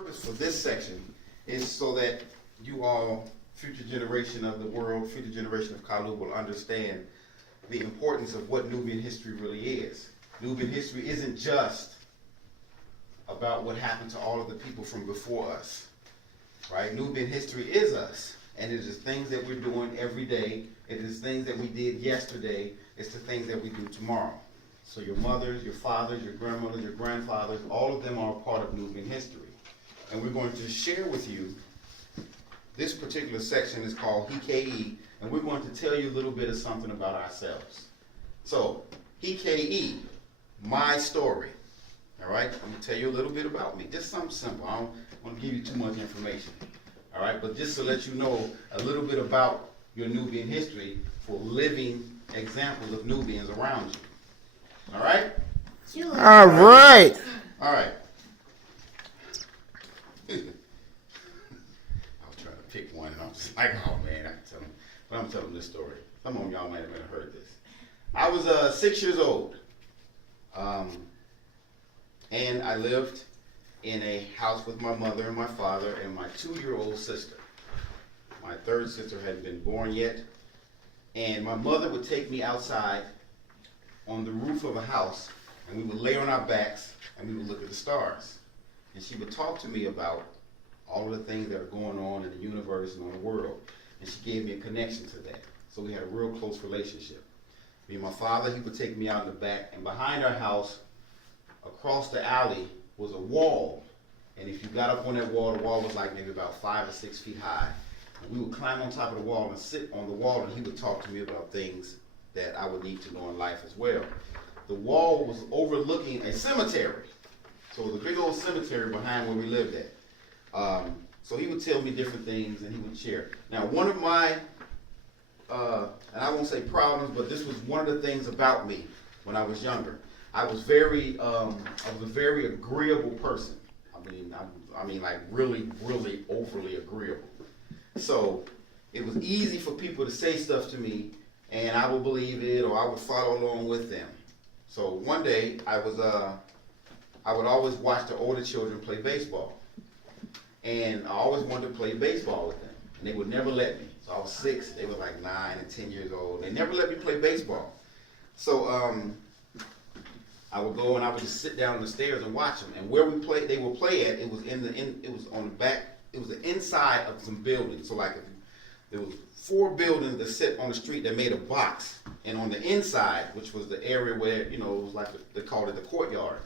purpose for this section is so that you all, future generation of the world, future generation of KaLu, will understand the importance of what Nubian history really is. Nubian history isn't just about what happened to all of the people from before us, right? Nubian history is us, and it is things that we're doing every day. It is things that we did yesterday. It's the things that we do tomorrow. So your mothers, your fathers, your grandmothers, your grandfathers, all of them are a part of Nubian history. And we're going to share with you, this particular section is called HKE, and we're going to tell you a little bit of something about ourselves. So, HKE, my story. All right, I'm going to tell you a little bit about me. Just something simple. I don't want to give you too much information. All right, but just to let you know a little bit about your Nubian history for living examples of Nubians around you. All right? All right. All right. I was trying to pick one, and I'm just like, oh man, I can tell them. But I'm telling this story. Some of y'all might have never heard this. I was 6 years old, and I lived in a house with my mother and my father and my 2-year-old sister. My third sister hadn't been born yet, and my mother would take me outside on the roof of a house, and we would lay on our backs and we would look at the stars. And she would talk to me about all of the things that are going on in the universe and on the world. And she gave me a connection to that. So we had a real close relationship. Me and my father, he would take me out in the back, and behind our house, across the alley, was a wall. And if you got up on that wall, the wall was like maybe about 5 or 6 feet high. And we would climb on top of the wall and sit on the wall, and he would talk to me about things that I would need to know in life as well. The wall was overlooking a cemetery. So it was a big old cemetery behind where we lived at. So he would tell me different things and he would share. Now one of my, and I won't say problems, but this was one of the things about me when I was younger. I was a very agreeable person. I mean like really, really overly agreeable. So it was easy for people to say stuff to me, and I would believe it, or I would follow along with them. So one day, I would always watch the older children play baseball. And I always wanted to play baseball with them. And they would never let me. So I was 6, they were like 9 and 10 years old. They never let me play baseball. So I would go and I would just sit down on the stairs and watch them. And where they would play at, it was on the back, it was the inside of some buildings. So like there was 4 buildings that sit on the street that made a box, and on the inside, which was the area where, it was like, they called it the courtyard,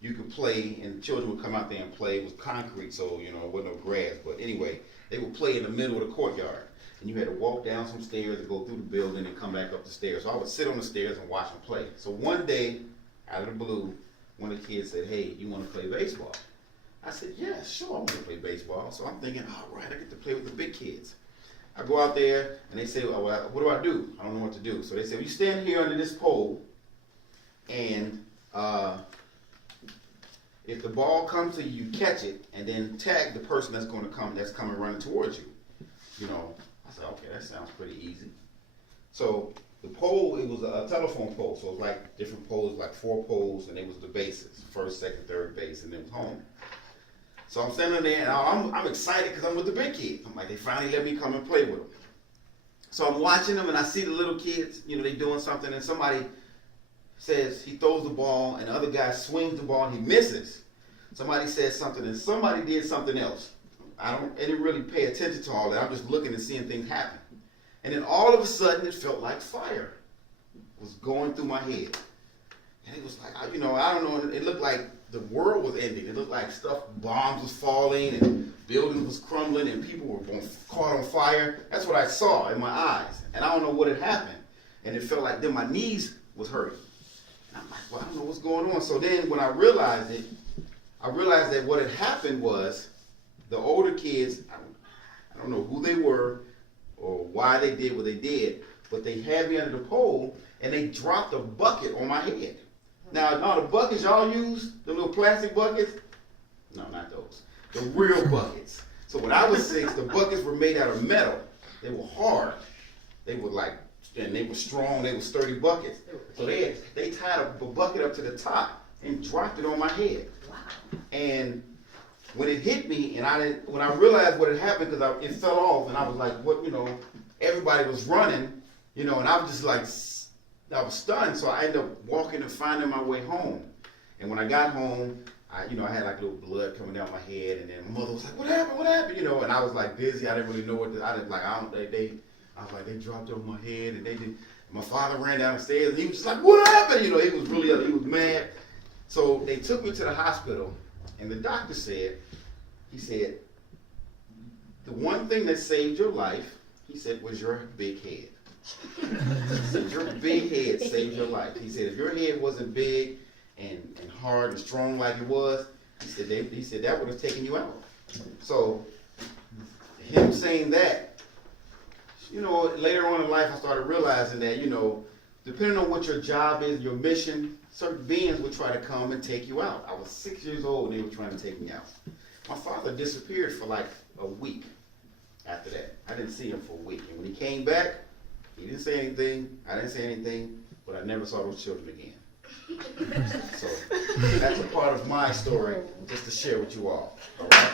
you could play, and the children would come out there and play. It was concrete, so, it wasn't no grass, but anyway, they would play in the middle of the courtyard, and you had to walk down some stairs and go through the building and come back up the stairs. So I would sit on the stairs and watch them play. So one day, out of the blue, one of the kids said, "Hey, you want to play baseball?" I said, "Yeah, sure, I want to play baseball." So I'm thinking, all right, I get to play with the big kids. I go out there, and they say, "Oh, well, what do I do? I don't know what to do." So they say, "Well, you stand here under this pole, and if the ball comes to you, you catch it, and then tag the person that's coming running towards you." I said, "Okay, that sounds pretty easy." So the pole, it was a telephone pole, so it was like different poles, like 4 poles, and it was the bases, first, second, third base, and it was home. So I'm standing there, and I'm excited because I'm with the big kids. I'm like, they finally let me come and play with them. So I'm watching them, and I see the little kids, they doing something, and somebody says, he throws the ball, and the other guy swings the ball, and he misses. Somebody says something, and somebody did something else. I didn't really pay attention to all that. I'm just looking and seeing things happen. And then all of a sudden, it felt like fire was going through my head. And it was like, I don't know, it looked like the world was ending. It looked like bombs was falling, and buildings was crumbling, and people were caught on fire. That's what I saw in my eyes. And I don't know what had happened. And it felt like then my knees was hurting. And I'm like, well, I don't know what's going on. So then when I realized that what had happened was the older kids, I don't know who they were or why they did what they did, but they had me under the pole, and they dropped a bucket on my head. Now, the buckets y'all use, the little plastic buckets, no, not those. The real buckets. So when I was 6, the buckets were made out of metal. They were hard. They were and they were strong. They were sturdy buckets. So they tied a bucket up to the top and dropped it on my head. Wow. And when it hit me, and when I realized what had happened, because it fell off, and I was like, what, everybody was running, and I was just like, I was stunned, so I ended up walking and finding my way home. And when I got home, I had like a little blood coming down my head, and then my mother was like, what happened, and I was like dizzy, I didn't really know what I was like, they dropped it on my head, and they did. My father ran down the stairs, and he was just like, what happened? He was really, he was mad. So they took me to the hospital, and the doctor said, the one thing that saved your life, he said, was your big head. He said, your big head saved your life. He said, if your head wasn't big and hard and strong like it was, he said that would have taken you out. So him saying that, later on in life, I started realizing that, depending on what your job is, your mission, certain beings would try to come and take you out. I was 6 years old and they were trying to take me out. My father disappeared for like a week after that. I didn't see him for a week. And when he came back, he didn't say anything. I didn't say anything, but I never saw those children again. So that's a part of my story, just to share with you all. All right?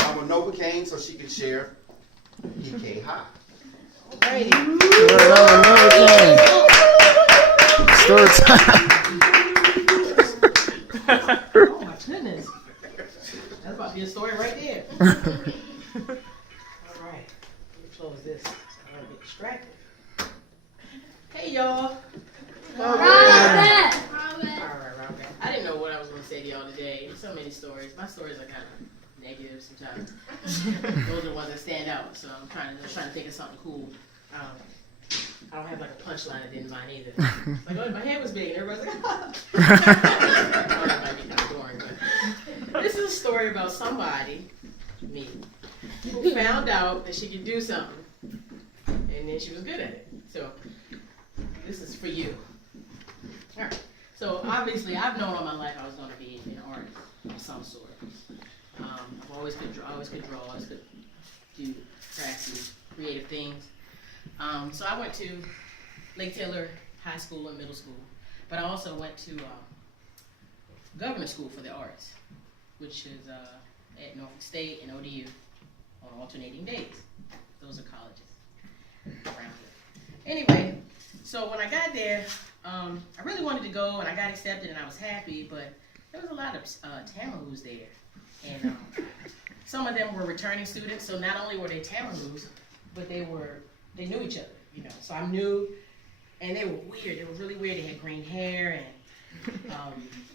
I'm a Nova Kane, so she can share EK High. Alrighty. Story time. Oh my goodness. That's about to be a story right there. Alright. Let me close this so I don't get distracted. Hey y'all. Alright. I didn't know what I was going to say to y'all today. There's so many stories. My stories are kind of negative sometimes. Those are the ones that stand out. So I'm trying to think of something cool. I don't have like a punchline that didn't mind either. Like, oh, my head was big, and everybody's like, oh, that might be kind of boring, but this is a story about somebody, me, who found out that she could do something, and then she was good at it. So this is for you. All right. So obviously, I've known all my life I was going to be an artist of some sort. I've always could draw, always could do crafty, creative things. So I went to Lake Taylor High School and Middle School, but I also went to Government School for the Arts, which is at Norfolk State and ODU on alternating days. Those are colleges around here. Anyway, so when I got there, I really wanted to go, and I got accepted, and I was happy, but there was a lot of Tamahus there, and some of them were returning students, so not only were they Tamahus, but they knew each other, so I knew, and they were weird, they were really weird. They had green hair and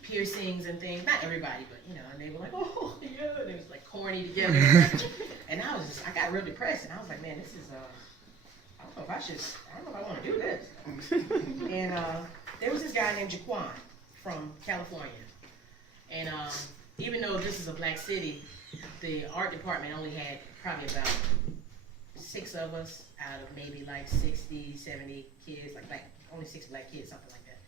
piercings and things, not everybody, but and they were like, oh yeah, and it was like corny together, and I got real depressed, and I was like, man, this is, I don't know if I want to do this. And there was this guy named Jaquan from California. And even though this is a black city, the art department only had probably about 6 of us out of maybe like 60, 70 kids, only 6 black kids, something like that.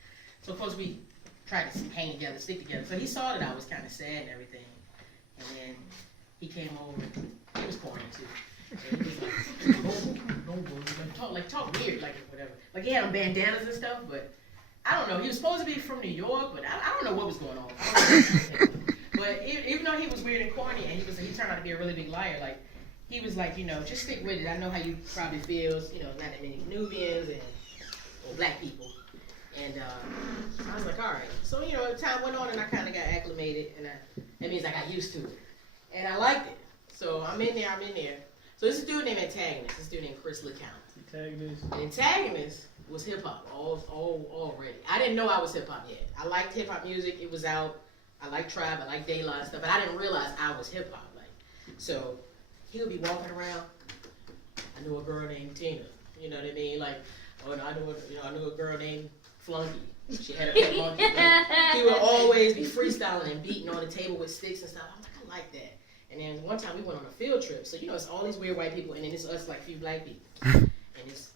So of course we tried to hang together, stick together. So he saw that I was kind of sad and everything. And then he came over, he was corny too. And he was like, talk weird, like whatever. Like he had on bandanas and stuff, but I don't know. He was supposed to be from New York, but I don't know what was going on. But even though he was weird and corny, and he turned out to be a really big liar. Like he was like, just stick with it. I know how you probably feels. Not that many Nubians or black people. And I was like, all right. So time went on, and I kind of got acclimated, and that means I got used to it, and I liked it. So I'm in there. So this dude named Antagonist. This dude named Chris LeCount. Antagonist was hip hop already. I didn't know I was hip hop yet. I liked hip hop music. It was out. I liked Tribe. I liked Daylight and stuff. But I didn't realize I was hip hop. So he would be walking around. I knew a girl named Tina. You know what I mean? Like, I knew a girl named Flunky. She had a pet monkey. He would always be freestyling and beating on the table with sticks and stuff. I'm like, I like that. And then one time we went on a field trip. So, it's all these weird white people, and then it's us, like, a few black people. And it's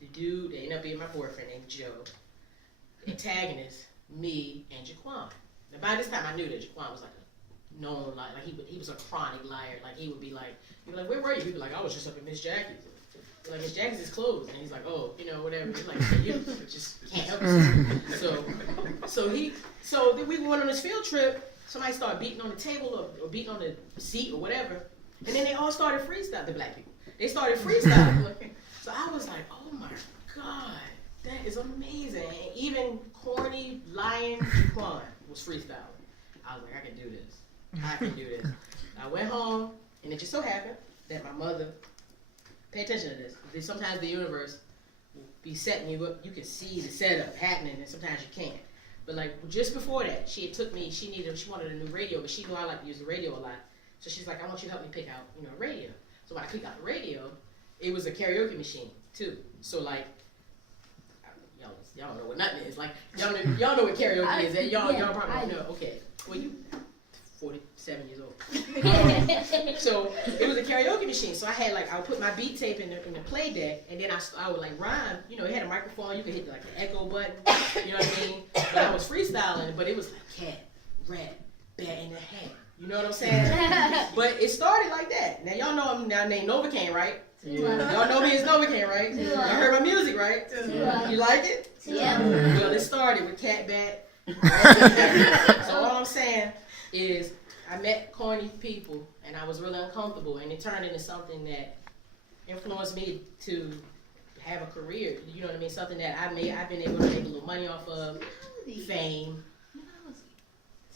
the dude that ended up being my boyfriend named Joe, the antagonist, me, and Jaquan. Now, by this time, I knew that Jaquan was, like, a known liar. Like, he was a chronic liar. Like, he would be like, where were you? He'd be like, I was just up in Miss Jackie's. like his jackets is closed, and he's like, oh, you know, whatever. He's like, you just can't help yourself. So then we went on this field trip. Somebody started beating on the table or beating on the seat or whatever, and then they all started freestyling. The black people, they started freestyling. So I was like, oh my god, that is amazing. And even corny Lion Jaquan was freestyling. I was like, I can do this. I can do this. I went home, and it just so happened that my mother. Pay attention to this. Because sometimes the universe will be setting you up. You can see the setup happening, and sometimes you can't. But like just before that, she had took me. She wanted a new radio, but she knew I like to use the radio a lot. So she's like, I want you to help me pick out, a radio. So when I picked out the radio, it was a karaoke machine too. So like, y'all don't know what nothing is. Like y'all know what karaoke is. Y'all probably know. Okay, well you 47 years old. So it was a karaoke machine. So I had I would put my beat tape in the play deck, and then I would rhyme. It had a microphone. You could hit the echo button. You know what I mean? But I was freestyling. But it was like cat, rat, bat in the hat. You know what I'm saying? But it started like that. Now y'all know I'm now named Novocaine, right? Yeah. Y'all know me as Novocaine, right? Yeah. Y'all heard my music, right? Yeah. You like it? Yeah. Well, it started with cat, bat. So all I'm saying is I met corny people and I was really uncomfortable, and it turned into something that influenced me to have a career. You know what I mean? Something that I've been able to make a little money off of, fame.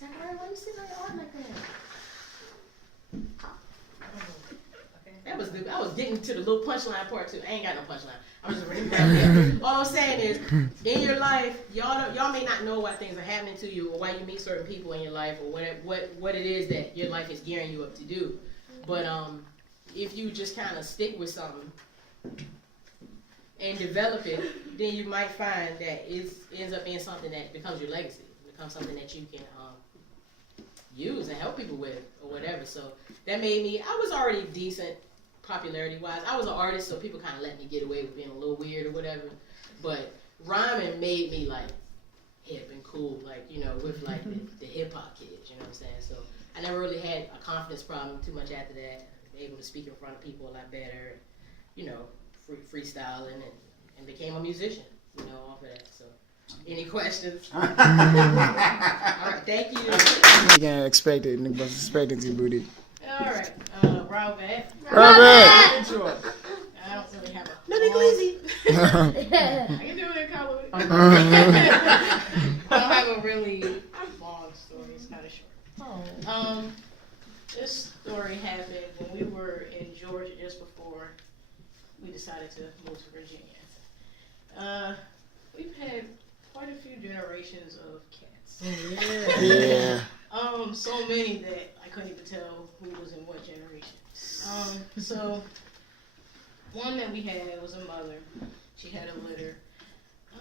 Zachariah, why you sitting on your arm like that? I was getting to the little punchline part too. I ain't got no punchline. I'm just ready to All I'm saying is, in your life, y'all may not know why things are happening to you, or why you meet certain people in your life, or what it is that your life is gearing you up to do. But if you just kind of stick with something and develop it, then you might find that it ends up being something that becomes your legacy. It becomes something that you can use and help people with, or whatever. So that made me. I was already decent. Popularity-wise, I was an artist, so people kind of let me get away with being a little weird or whatever. But rhyming made me hip and cool, with the hip hop kids. You know what I'm saying? So I never really had a confidence problem too much after that. Able to speak in front of people a lot better. Freestyling and became a musician. Off of that. So any questions? All right, thank you. You can't expect it. Niggas expecting to booty. All right, Robert. Robert. I don't really have a. Let me go easy. I can do it in KaLu. I don't have a really long story. It's kind of short. Oh. This story happened when we were in Georgia just before we decided to move to Virginia. We've had quite a few generations of cats. Yeah. So many that I couldn't even tell who was in what generation. So one that we had was a mother. She had a litter.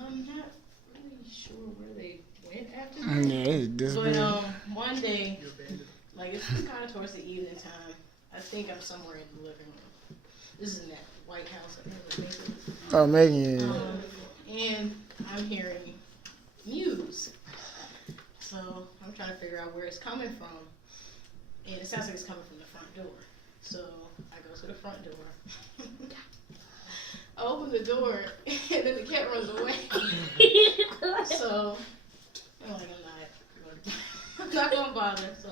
I'm not really sure where they went after that. Yeah, but one day, it's kind of towards the evening time. I think I'm somewhere in the living room. This is in that White House. I think. Oh, Megan. And I'm hearing Muse. So I'm trying to figure out where it's coming from. And it sounds like it's coming from the front door. So I go to the front door. I open the door, and then the cat runs away. So I'm like, I'm not going to bother. So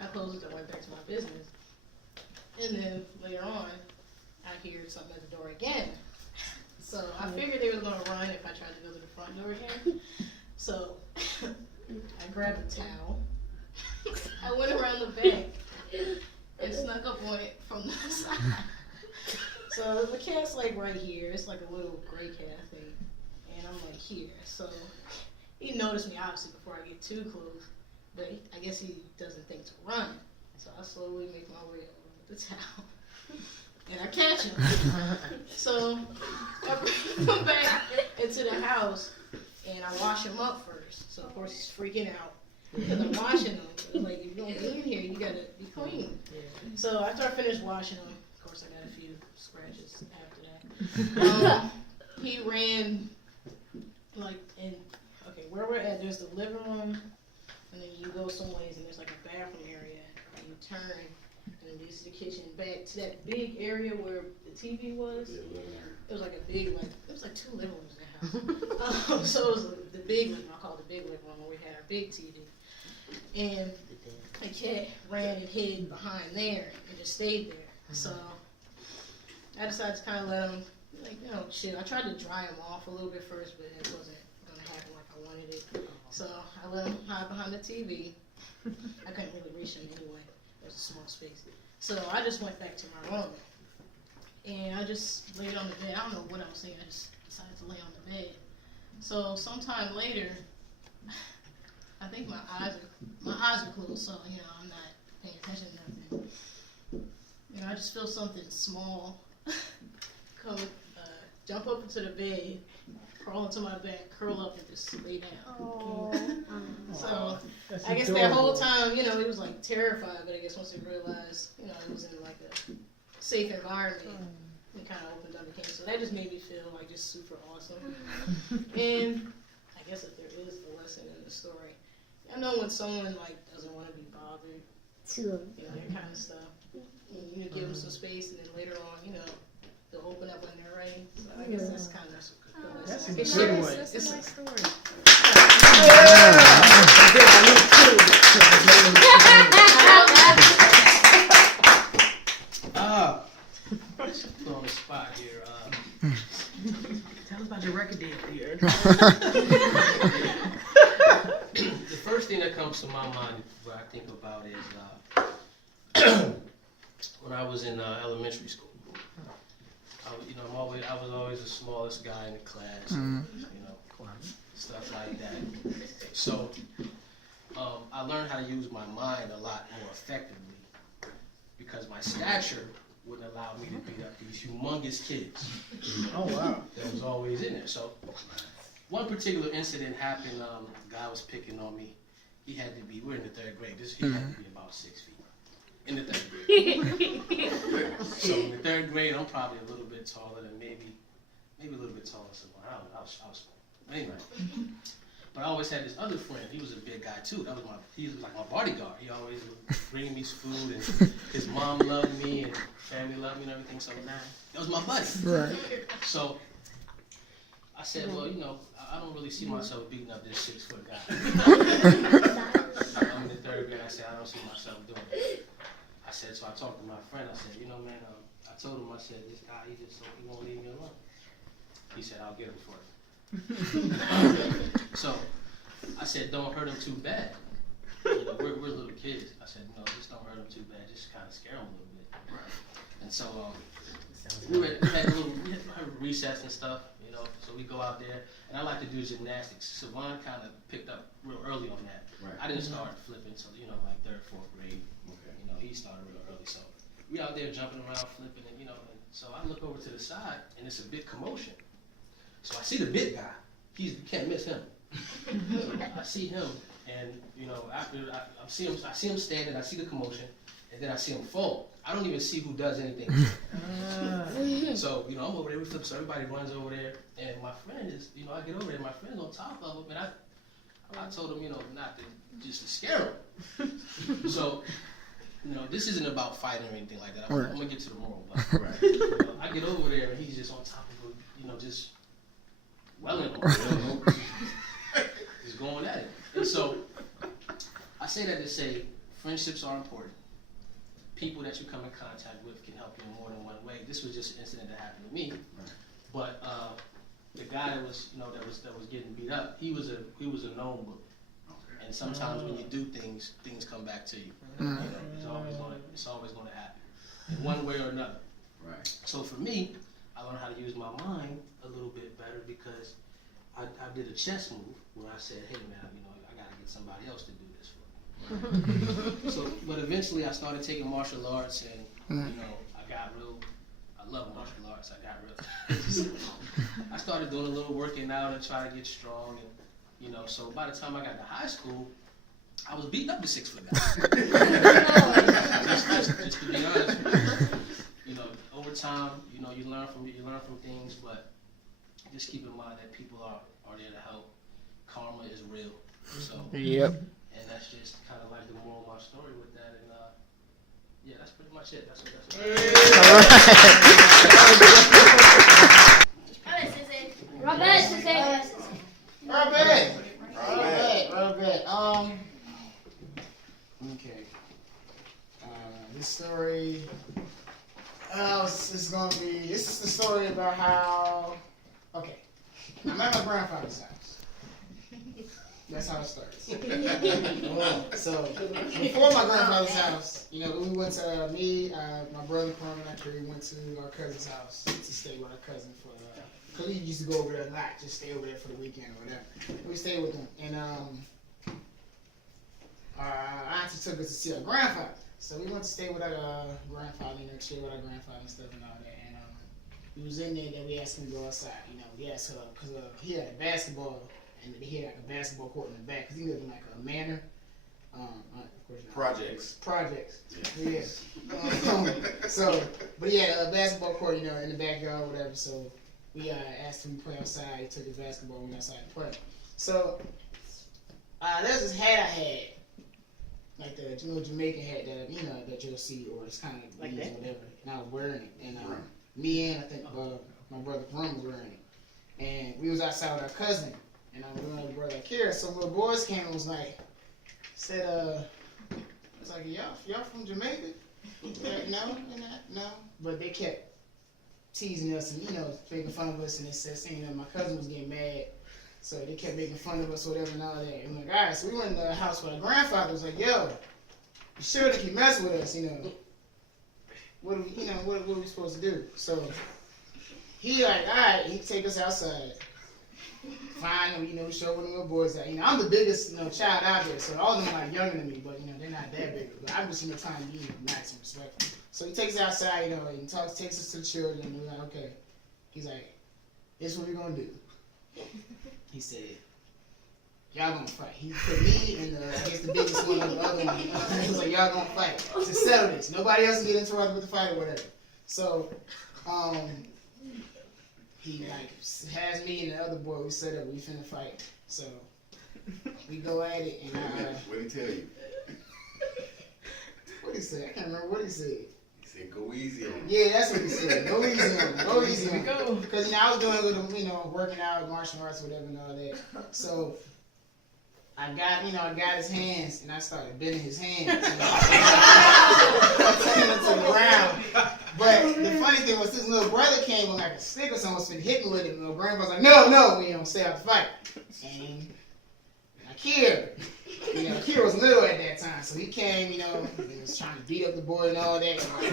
I close the door and went back to my business. And then later on, I hear something at the door again. So I figured they were going to run if I tried to go to the front door again. So I grabbed a towel. I went around the back and snuck up on it from the side. So the cat's right here. It's a little gray cat, I think. And I'm here. So he noticed me obviously before I get too close. But I guess he doesn't think to run. So I slowly make my way over with the towel. And I catch him. So I bring him back into the house and I wash him up first. So of course he's freaking out because I'm washing him. If you're going to be in here, you got to be clean. So after I finished washing him, of course I got a few scratches after that. He ran where we're at, there's the living room, and then you go some ways and there's a bathroom area, and you turn, and and this is the kitchen. Back to that big area where the TV was. It was like a big, like, it was like 2 living rooms in the house. So it was the big living room. I call it the big living room, where we had our big TV. And the cat ran and hid behind there and just stayed there. So I decided to kind of let him, like, you know, chill. I tried to dry him off a little bit first, but it wasn't going to happen like I wanted it. So I let him hide behind the TV. I couldn't really reach him anyway. It was a small space. So I just went back to my room. And I just laid on the bed. I don't know what I was saying. I just decided to lay on the bed. So sometime later, I think my eyes are closed. So, you know, I'm not paying attention to nothing. You know, I just feel something small come, jump up into the bed, crawl into my back, curl up, and just lay down. So I guess that whole time, you know, he was like terrified. But I guess once he realized, you know, it was in like a safe environment, it kind of opened up again. So that just made me feel like just super awesome. And I guess if there is a lesson in the story, I know when someone like doesn't want to be bothered, you know, that kind of stuff. You give them some space, and then later on, you know, they'll open up when they're ready. So I guess that's kind of a That's good a lesson. good one. It's a nice story. Put on the spot here. Tell us about your record deal here. The first thing that comes to my mind, what I think about is when I was in elementary school. I was always the smallest guy in the class, you know, stuff like that. So I learned how to use my mind a lot more effectively because my stature wouldn't allow me to beat up these humongous kids. Oh, wow. That was always in there. So one particular incident happened. The guy was picking on me. He had to be, we're in the 3rd grade. He had to be about 6 feet. In the 3rd grade. So in the 3rd grade, I'm probably a little bit taller than maybe a little bit taller than someone. I don't know. I was small. But anyway. But I always had this other friend. He was a big guy too. He was like my bodyguard. He always was bringing me food, and his mom loved me, and family loved me, and everything. So that was my buddy. Right. So I said, well, you know, I don't really see myself beating up this 6-foot guy. I'm in the 3rd grade. I said, I don't see myself doing it. I said, so I talked to my friend. I said, you know, man, I told him, I said, this guy, he won't leave me alone. He said, I'll get him for you. So I said, don't hurt him too bad. You know, we're little kids. I said, no, just don't hurt him too bad. Just kind of scare him a little bit. And so we had a little recess and stuff, you know. So we go out there, and I like to do gymnastics. Savon kind of picked up real early on that. Right. I didn't start flipping until, you know, like 3rd, 4th grade. Okay. You know, he started real early. So we out there jumping around, flipping, and you know. And so I look over to the side, and it's a big commotion. So I see the big guy. You can't miss him. So I see him, and you know, after I see him standing. I see the commotion, and then I see him fall. I don't even see who does anything. So you know, I'm over there. We flip. So everybody runs over there, and my friend is, you know, I get over there. My friend's on top of him, and I told him, you know, not to just to scare him. So. You know, this isn't about fighting or anything like that. I'm gonna get to the moral. But, you know, I get over there, and he's just on top of him, you know, just welling on him. He's going at it. And so, I say that to say, friendships are important. People that you come in contact with can help you in more than one way. This was just an incident that happened to me. But the guy that was, you know, that was getting beat up, he was a known book. And sometimes when you do things, things come back to you. You know, it's always going to happen in one way or another. Right. So for me, I learned how to use my mind a little bit better because I did a chess move where I said, hey man, you know, I got to get somebody else to do this for me. So, but eventually I started taking martial arts, and you know, I love martial arts. I started doing a little working out and trying to get strong, and you know, so by the time I got to high school, I was beating up the 6-foot guy. just to be honest with you. You know, over time, you know, you learn from things, but just keep in mind that people are there to help. Karma is real. So Yep. and that's just kind of like the moral of my story with that. And Yeah, that's pretty much it. That's what. Robert. Okay. This story. This is the story about how. Okay. I'm at my grandfather's house. That's how it starts. So before my grandfather's house, we went to my brother Carmen and I went to our cousin's house to stay with our cousin for. Cause we used to go over there a lot, just stay over there for the weekend or whatever. We stayed with them, and our auntie took us to see our grandfather. So we went to stay with our grandfather, stay with our grandfather and stuff and all that. And we was in there, then we asked him to go outside. We asked her because he had a basketball, and he had like a basketball court in the back because he lived in like a manor. Of course, Projects. Yeah. But he had a basketball court, in the backyard or whatever. So we asked him to play outside. He took his basketball and went outside to play. So there's this hat I had, like the Jamaican hat that you'll see, or it's kind of like that, whatever. And I was wearing it, and me and I think my brother Ron was wearing it, and we was outside with our cousin, and I was with my brother Kira. So little boys came and was like, it's like y'all from Jamaica? Like, no, but they kept teasing us and making fun of us, and they said, my cousin was getting mad, so they kept making fun of us, whatever, and all that. And we're like, all right, so we went in the house with our grandfather. Was like, yo, you sure they keep messing with us, What are we supposed to do? So he like, all right, he take us outside. Fine, we show one of the boys that I'm the biggest child out there, so all of them are like younger than me, but they're not that big. But I'm just trying to be nice and respectful. So he takes us outside, and takes us to the children, and we're like, okay. He's like, this is what we're gonna do. He said, y'all gonna fight. He put me and the biggest one of the other one. He was like, y'all gonna fight to settle this. Nobody else can get interrupted with the fight or whatever. So, he has me and the other boy. We set up. We finna fight. So we go at it, and what did he tell you? What he said? I can't remember what he said. He said, "Go easy on him." Yeah, that's what he said. Go easy on him. Go easy on him. Because I was doing a little, working out, martial arts, whatever, and all that. So I got his hands, and I started bending his hands. Taking him to the ground. But the funny thing was, this little brother came with like a stick or something, was hit me with it. And my grandpa's like, no, stay out the fight. And Akira was little at that time, so he came, he was trying to beat up the boy and all that. And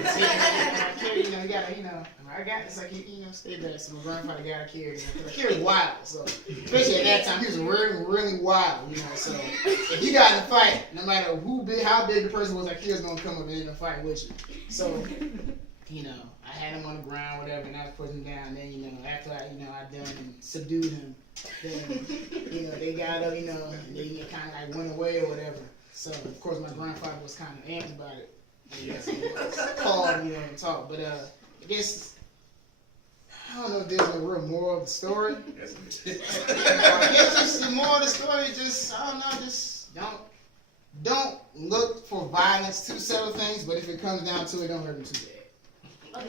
Akira, you gotta, I got this, like, stay back. So my grandfather got Akira, Akira was wild, so especially at that time, he was really, really wild, So if you got in a fight, no matter how big the person was, Akira's gonna come up in a fight with you. So. I had him on the ground, whatever, and I was putting him down. Then, after I done and subdued him, then, they got up, and they kind of like went away or whatever. So, of course, my grandfather was kind of amped about it. Called, and talked. But, I guess, I don't know if there's a real moral of the story. I guess just the moral of the story is just, I don't know, just don't look for violence to settle things, but if it comes down to it, don't hurt them too bad. Okay.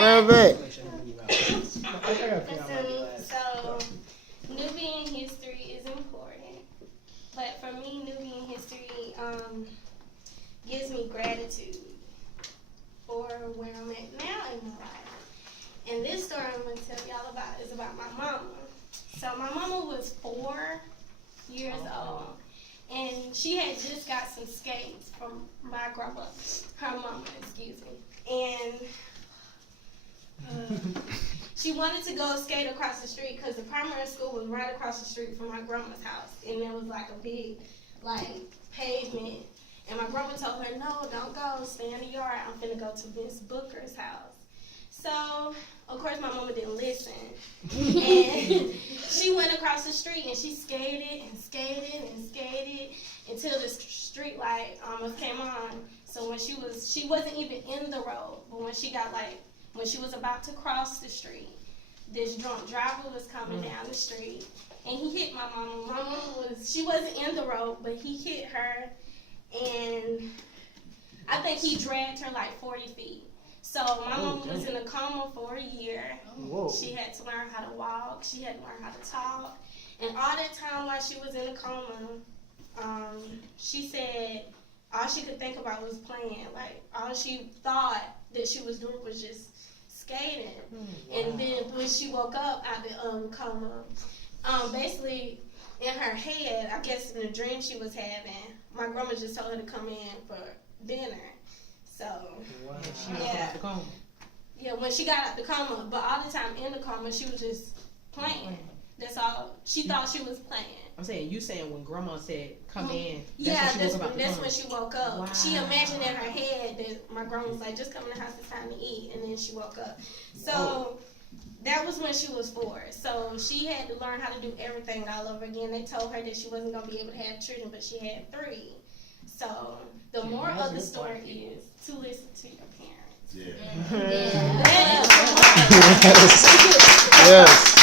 Robert. So, Nubian history is important, but for me, Nubian history gives me gratitude for where I'm at now in my life. And this story I'm going to tell y'all about is about my mama. So my mama was 4 years old. And she had just got some skates from my grandmother, her mama, excuse me. And she wanted to go skate across the street because the primary school was right across the street from my grandma's house. And there was like a big, pavement. And my grandma told her, no, don't go, stay in the yard. I'm finna go to Miss Booker's house. So, of course, my mama didn't listen. And she went across the street and she skated and skated and skated until the street light almost came on. So when she wasn't even in the road, but when she was about to cross the street, this drunk driver was coming down the street and he hit my my mama. My mama she wasn't in the rope, but he hit her, and I think he dragged her like 40 feet. So my mama was in a coma for a year. Whoa. She had to learn how to walk. She had to learn how to talk. And all that time while she was in the coma, she said all she could think about was playing. Like, all she thought that she was doing was just skating. And then when she woke up out the coma, basically in her head, I guess in the dream she was having, my grandma just told her to come in for dinner. So, yeah, when she got out the coma, but all the time in the coma, she was just playing. That's all. She thought she was playing. I'm saying, you saying when grandma said, come in, that's when she woke up. Wow. She imagined in her head that my grandma was like, just come in the house, it's time to eat. And then she woke up. So that was when she was 4. So she had to learn how to do everything all over again. They told her that she wasn't going to be able to have children, but she had 3. So the moral of the story is to listen to your parents. Yes.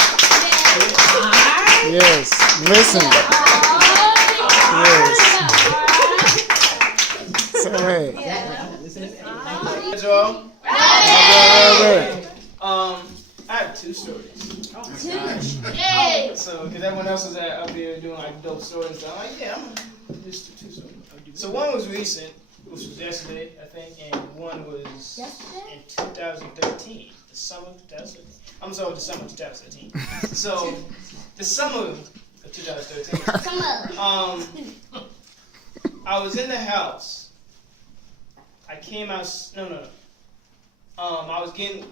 Yes. Listen. Yes. Say hey. Joel? I have 2 stories. So, because everyone else was up here doing like dope stories and stuff. I'm like, yeah, I'm just 2 stories. So one was recent, which was yesterday, I think, and one was in 2013, the summer of 2013. I'm sorry, the summer of 2013. So, the summer of 2013. I was in the house. I came out. No. I was getting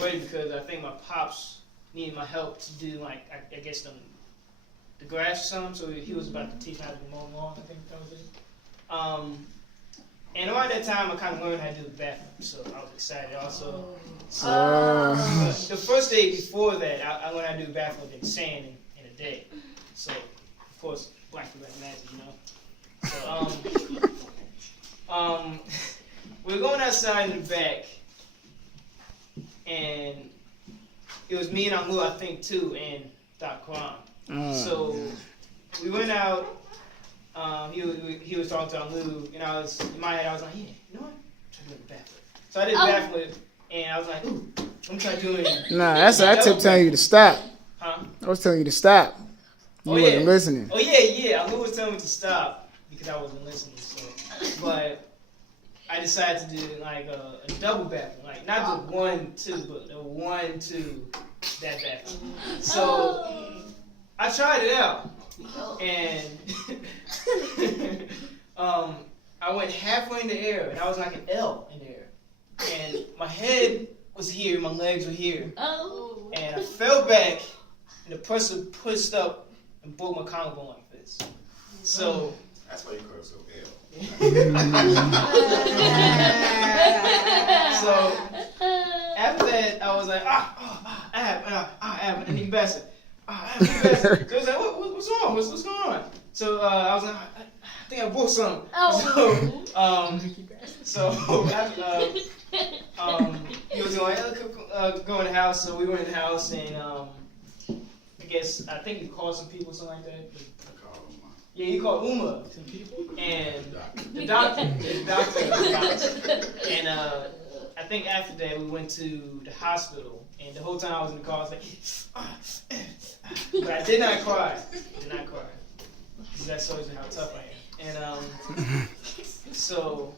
ready because I think my pops needed my help to do like I guess the grass or something. So he was about to teach me how to mow lawn. I think that was it. And around that time, I kind of learned how to do the bathroom, so I was excited also. So, the first day before that, I learned how to do the bathroom in sand in a day. So, of course, black people like magic, you know. So, we were going outside in the back, and it was me and Amu, I think, too, and Doc Kwan. So, we went out. He was talking to Amu, and I was in my head. I was like, yeah, you know what? Try doing the backflip. So I did the backflip, and I was like, ooh, I'm trying doing. Nah, that's I kept telling you to stop. Huh? I was telling you to stop. You wasn't listening. Oh yeah. Amu was telling me to stop because I wasn't listening. So, but I decided to do like a double backflip, like not the 1-2, but the 1-2 that backflip. So I tried it out. And I went halfway in the air, and I was like an L in the air. And my head was here, my legs were here. And I fell back, and the person pushed up and broke my collarbone like this. So That's why you call yourself L. So after that, I was like, I need bastard. So I was like, what's wrong? What's going on? So I was like, I think I broke something. So he was going, go in the house. So we went in the house, and I think he called some people, something like that. I call him. Yeah, he called Uma. Some people? And the doctor. And I think after that we went to the hospital, and the whole time I was in the car, I was like, but I did not cry. Because that shows you how tough I am. And so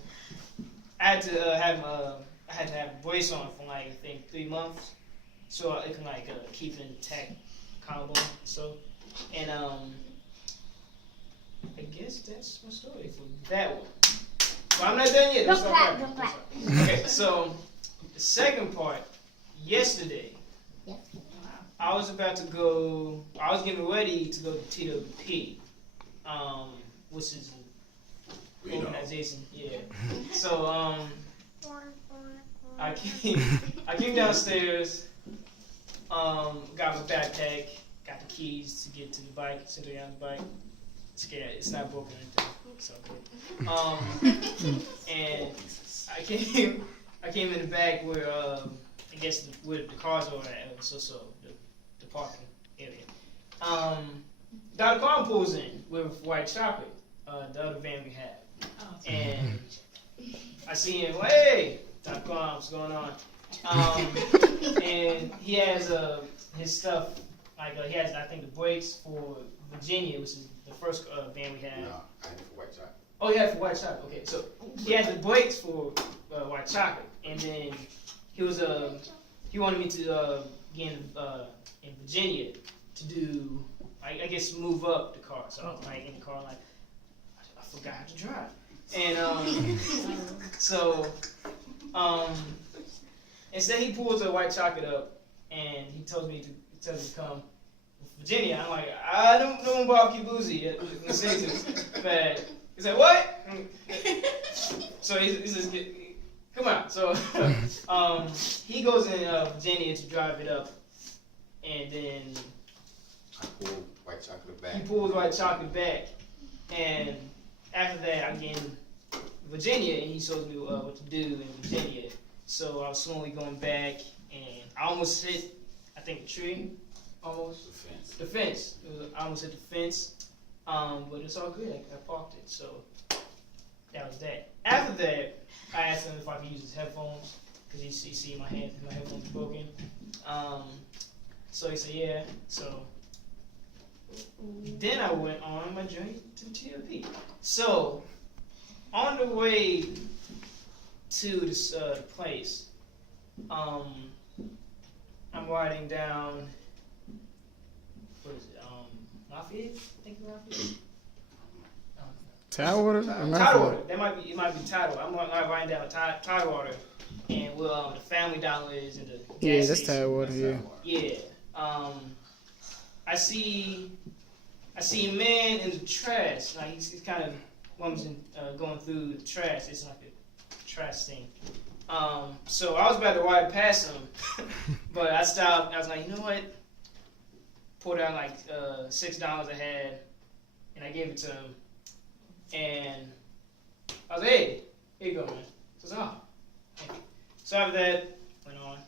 I had to have a brace on for like I think 3 months, so it can like keep it intact, collarbone. So, and I guess that's my story for that one. But I'm not done yet. Don't clap. Okay, so the second part, yesterday, I was getting ready to go to TWP, which is an organization, yeah. So, I came downstairs, got my backpack, got the keys to get to the bike, sit down the bike. It's not broken or anything. It's all good. And I came in the back where I guess where the cars were at, so the parking area. Dr. Kwan pulls in with white chocolate, the other van we had. And I see him, hey, Dr. Kwan, what's going on? And he has his stuff, like he has, I think, the brakes for Virginia, which is the first van we had. No, I had it for white chocolate. Oh, yeah, for white chocolate. Okay, so he had the brakes for white chocolate, and then he wanted me to get in Virginia to do, I guess, move up the car. So I was like in the car, like I forgot how to drive, and so instead he pulls the white chocolate up, and he tells me to come to Virginia. I'm like, I don't know about Kibuzi, but he's like, what? So he says, come on. So he goes in Virginia to drive it up, and then I pulled white chocolate back. he pulls white chocolate back, and after that I get in Virginia, and he shows me what to do in Virginia. So I was slowly going back, and I almost hit, I think, a tree. Almost. The fence. I almost hit the fence, but it's all good. I parked it, so that was that. After that, I asked him if I could use his headphones, because he see my headphones broken. So he said, yeah. So then I went on my journey to TLP. So on the way to this place, I'm riding down, what is it, Lafayette? I think Lafayette? Tidewater? Tidewater. It might be Tidewater. I'm riding down Tidewater, and the Family Dollar is in the gas Yeah, that's station. Tidewater, yeah. Yeah. I see a man in the trash. Like he's kind of going through the trash. It's like a trash thing. So I was about to ride past him, but I stopped. I was like, you know what? Pulled out like $6 I had, and I gave it to him. And I was like, hey, here you go, man. He says, oh, thank you. So after that, went on,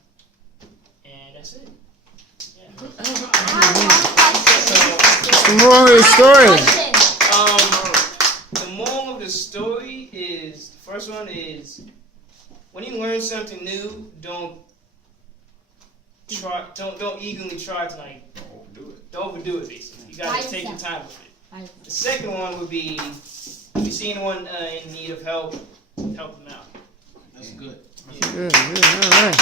and that's it. Yeah. The moral of the story. The moral of the story is, the first one is, when you learn something new, don't eagerly try to like, don't overdo it basically. You gotta take your time with it. The second one would be, if you see anyone in need of help them out. That's good. Good, all right.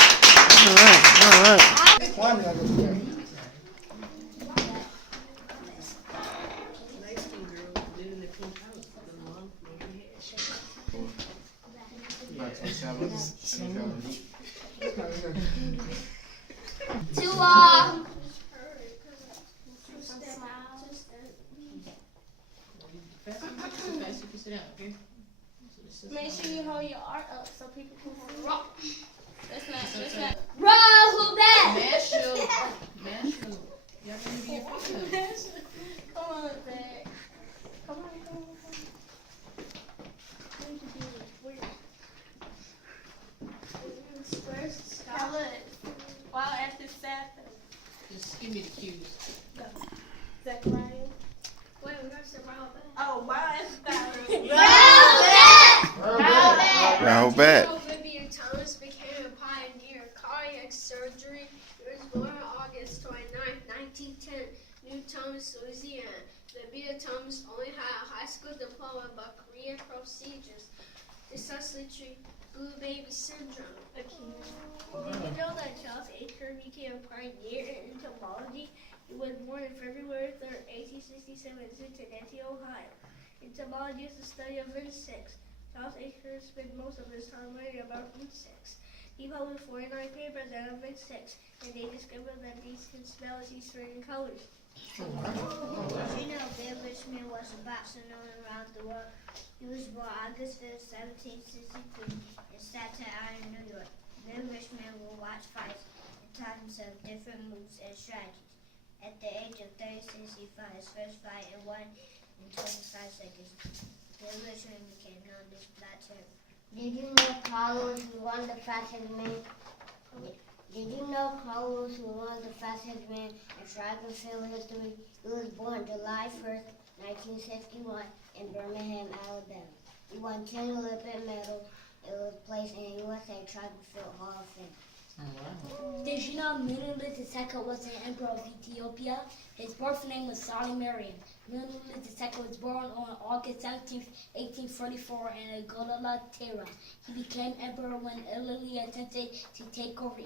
Make sure you hold your art up so people can see. That's not. Roll that. Marshall. Y'all gonna be your friends. Come on, Zach. Come on. First, KaLu. While at the staff. Just give me the cues. Zachariah. Wait, we're gonna say roll back. Oh, while at the staff. Roll back. Nubian Thomas became a pioneer of cardiac surgery. He was born on August 29, 1910, New Thomas, Louisiana. Nubian Thomas only had a high school diploma but Korean procedures successfully treat blue baby syndrome. Did you know that Charles Aker became a pioneer in entomology? He was born on February 3rd, 1867 in Cincinnati, Ohio. Entomology is the study of insects. Charles Aker spent most of his time learning about insects. He published 49 papers on insects, and they discovered that these can smell as certain colors. You know, Bill Richmond was a boxer known around the world. He was born August 5th, 1763 in Staten Island, New York. Bill Richmond will watch fights and taught himself different moves and strategies. At the age of 36, he fought his first fight and won in 25 seconds. Bill Richmond became known as Black Terror. Did you know KaLu is one of the fastest men? Did you know KaLu was one of the fastest men in track and field history? He was born July 1st, 1961 in Birmingham, Alabama. He won 10 Olympic medals and was placed in USA Track and Field Hall of Fame. Did you know Menelik II was the emperor of Ethiopia? His birth name was Salimarian. Menelik II was born on August 17, 1844 in Golala, Tehran. He became emperor when Italy attempted to take over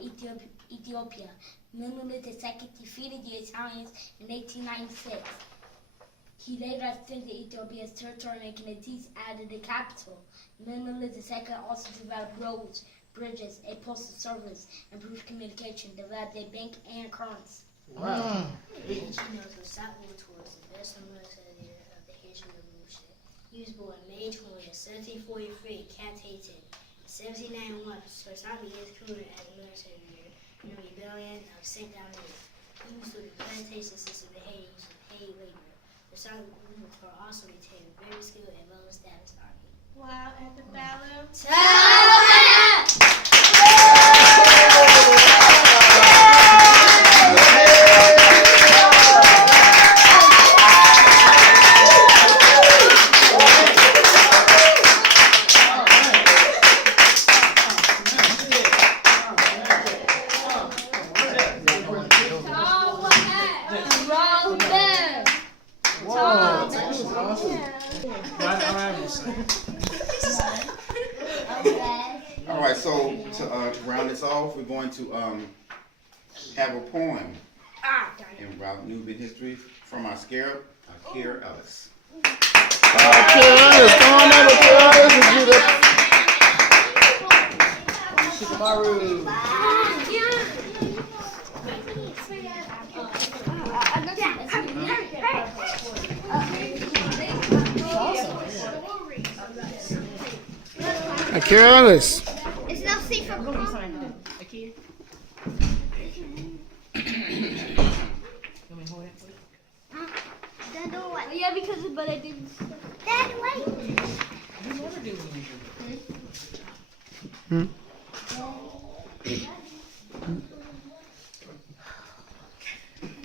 Ethiopia. Menelik II defeated the Italians in 1896. He later extended Ethiopia's territory, making Addis Ababa the capital. Menelik II also developed roads, bridges, a postal service, improved communication, developed a bank and currency. Wow. Did you know the Southwood was the best military leader of the Haitian Revolution? He was born May 20, 1743, Cat-Hated. In 1791, Sir Simon is promoted as a military leader in the rebellion of St. Dominic. He was through the plantation system of Haiti using paid labor. The Southwood were also retained a very skilled and well-established army. Wow, at the KaLu. All right, so to round this off, we're going to have a poem in Nubian history from our scarab, Akira Ellis. Akira Ellis. It's no C for Then do what? Yeah, because but I didn't. Dad, wait.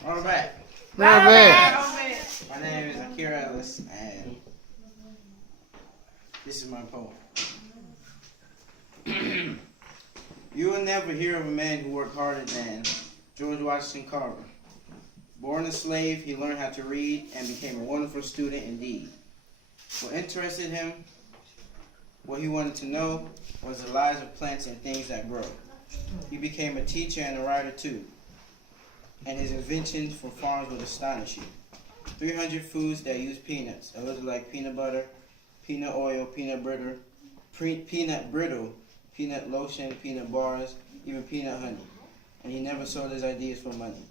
All right. Robert. My name is Akira Ellis, and this is my poem. You will never hear of a man who worked harder than George Washington Carver. Born a slave, he learned how to read and became a wonderful student indeed. What interested him, what he wanted to know, was the lives of plants and things that grow. He became a teacher and a writer too, and his inventions for farms would astonish you. 300 foods that use peanuts, a little like peanut butter, peanut oil, peanut brittle, peanut lotion, peanut bars, even peanut honey. And he never sold his ideas for money.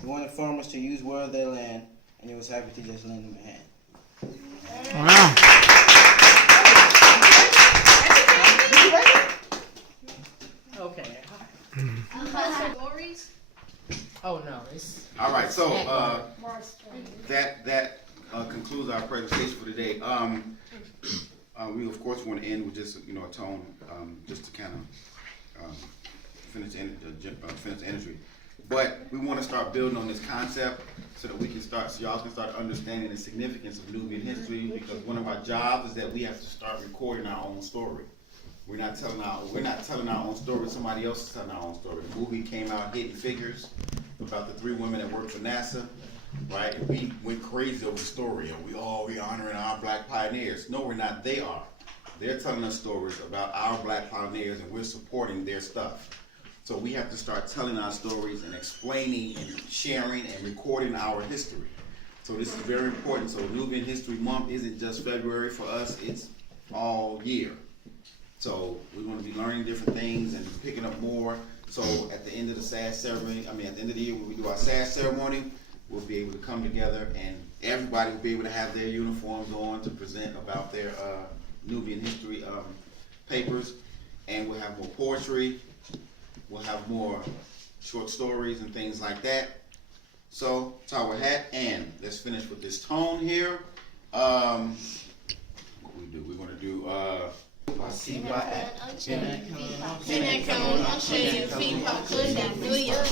He wanted farmers to use well their land, and he was happy to just lend them a hand. Wow. Okay. Stories? Oh no, it's All right, so that concludes our presentation for today. We of course want to end with just a tone, just to kind of finish the energy. But we want to start building on this concept so that y'all can start understanding the significance of Nubian history. Because one of our jobs is that we have to start recording our own story. We're not telling our own story. Somebody else is telling our own story. The movie came out, Hidden Figures, about the 3 women that worked for NASA. Right? And we went crazy over the story, and we honoring our black pioneers. No, we're not. They are. They're telling us stories about our black pioneers, and we're supporting their stuff. So we have to start telling our stories and explaining and sharing and recording our history. So this is very important. So Nubian History Month isn't just February for us, it's all year. So we're going to be learning different things and picking up more. So at the end of the SAS ceremony, at the end of the year when we do our SAS ceremony, we'll be able to come together and everybody will be able to have their uniforms on to present about their Nubian history papers. And we'll have more poetry. We'll have more short stories and things like that. So, Tower Hat, and let's finish with this tone here. What we do? We're going to do New Year,